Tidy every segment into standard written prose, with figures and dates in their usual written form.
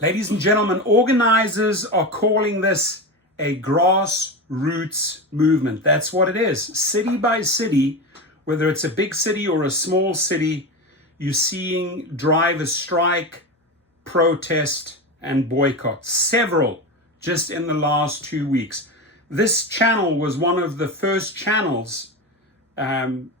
Ladies and gentlemen, organizers are calling this a grassroots movement. That's what it is. City by city, whether it's a big city or a small city, you're seeing drivers strike, protest, and boycott. Several just in the last 2 weeks. This channel was one of the first channels, and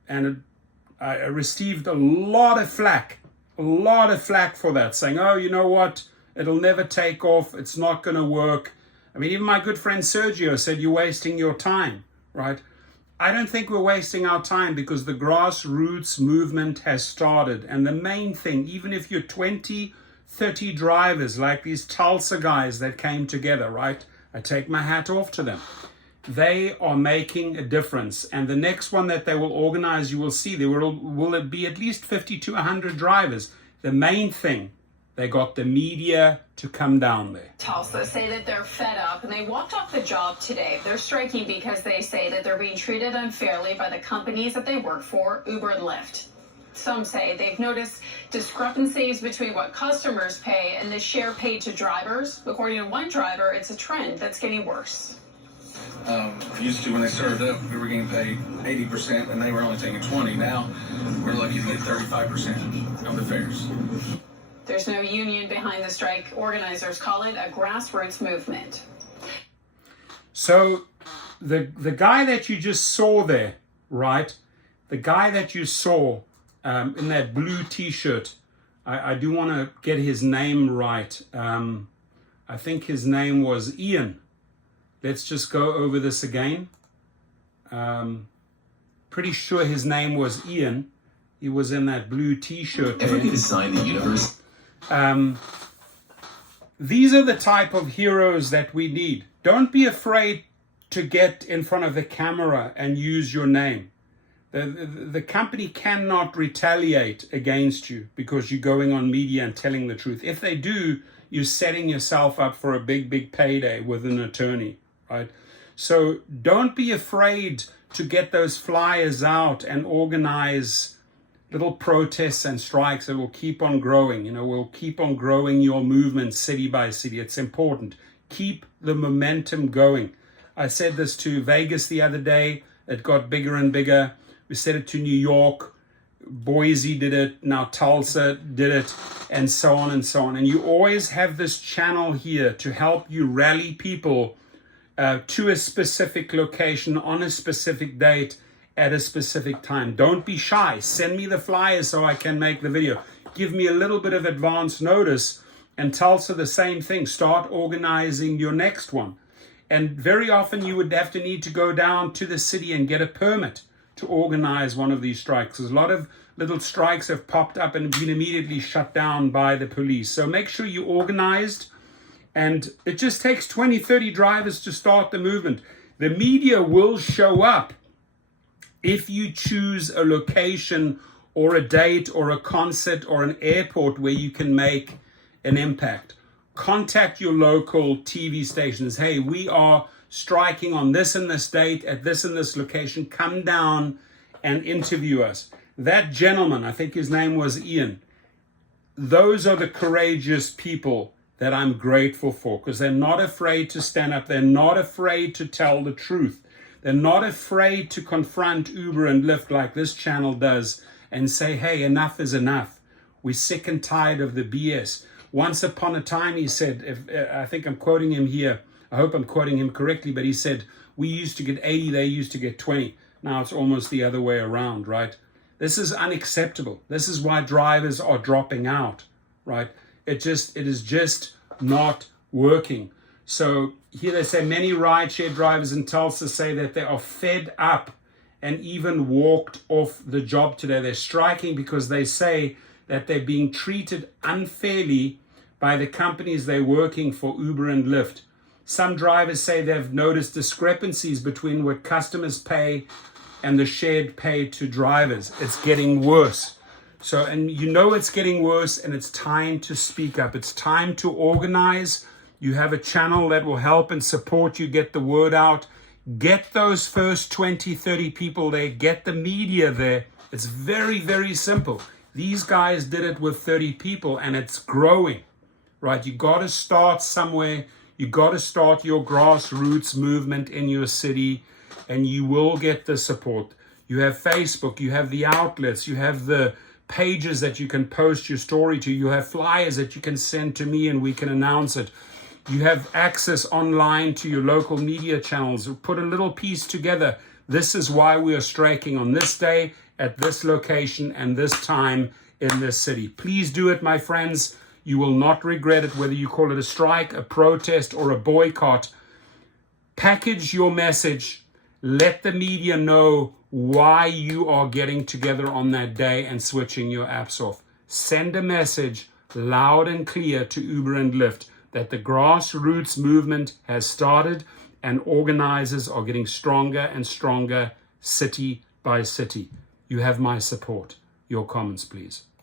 I received a lot of flack for that, saying, oh, you know what? It'll never take off. It's not going to work. I mean, even my good friend Sergio said, you're wasting your time, right? I don't think we're wasting our time because the grassroots movement has started. And the main thing, even if you're 20, 30 drivers, like these Tulsa guys that came together, right? I take my hat off to them. They are making a difference. And the next one that they will organize, you will see, there will it be at least 50 to 100 drivers. The main thing, they got the media to come down there. Tulsa say that they're fed up and they walked off the job today. They're striking because they say that they're being treated unfairly by the companies that they work for, Uber and Lyft. Some say they've noticed discrepancies between what customers pay and the share paid to drivers. According to one driver, it's a trend that's getting worse. Used to, when they started up, we were getting paid 80% and they were only taking 20. Now we're lucky to get 35% of the fares. There's no union behind the strike. Organizers call it a grassroots movement. So the guy that you just saw there, right? The guy that you saw in that blue t-shirt, I do want to get his name right. I think his name was Ian. Let's just go over this again. Pretty sure his name was Ian. He was in that blue t-shirt. Everything inside the universe. These are the type of heroes that we need. Don't be afraid to get in front of the camera and use your name. The company cannot retaliate against you because you're going on media and telling the truth. If they do, you're setting yourself up for a big payday with an attorney, right? So don't be afraid to get those flyers out and organize little protests and strikes that will keep on growing. You know, we'll keep on growing your movement city by city. It's important. Keep the momentum going. I said this to Vegas the other day. It got bigger and bigger. We said it to New York. Boise did it. Now Tulsa did it, and so on and so on. And you always have this channel here to help you rally people to a specific location on a specific date at a specific time. Don't be shy. Send me the flyers so I can make the video. Give me a little bit of advance notice. And Tulsa, the same thing. Start organizing your next one. And very often you would have to need to go down to the city and get a permit to organize one of these strikes. There's a lot of little strikes have popped up and been immediately shut down by the police. So make sure you're organized. And it just takes 20, 30 drivers to start the movement. The media will show up if you choose a location or a date or a concert or an airport where you can make an impact. Contact your local TV stations. Hey, we are striking on this and this date at this and this location. Come down and interview us. That gentleman, I think his name was Ian, those are the courageous people that I'm grateful for because they're not afraid to stand up. They're not afraid to tell the truth. They're not afraid to confront Uber and Lyft like this channel does and say, hey, enough is enough. We're sick and tired of the BS. Once upon a time, he said, I think I'm quoting him here. I hope I'm quoting him correctly, but he said, we used to get 80, they used to get 20. Now it's almost the other way around, right? This is unacceptable. This is why drivers are dropping out, right? It is just not working. So here they say many rideshare drivers in Tulsa say that they are fed up and even walked off the job today. They're striking because they say that they're being treated unfairly by the companies they're working for, Uber and Lyft. Some drivers say they've noticed discrepancies between what customers pay and the shared pay to drivers. It's getting worse. So, and you know it's getting worse, and it's time to speak up. It's time to organize. You have a channel that will help and support you get the word out. Get those first 20, 30 people there. Get the media there. It's very, very simple. These guys did it with 30 people, and it's growing. right? You got to start somewhere. You got to start your grassroots movement in your city, and you will get the support. You have Facebook, you have the outlets, you have the pages that you can post your story to, you have flyers that you can send to me and we can announce it. You have access online to your local media channels. Put a little piece together. This is why we are striking on this day, at this location, and this time in this city. Please do it, my friends. You will not regret it, whether you call it a strike, a protest, or a boycott. Package your message. Let the media know why you are getting together on that day and switching your apps off. Send a message loud and clear to Uber and Lyft that the grassroots movement has started and organizers are getting stronger and stronger city by city. You have my support. Your comments, please.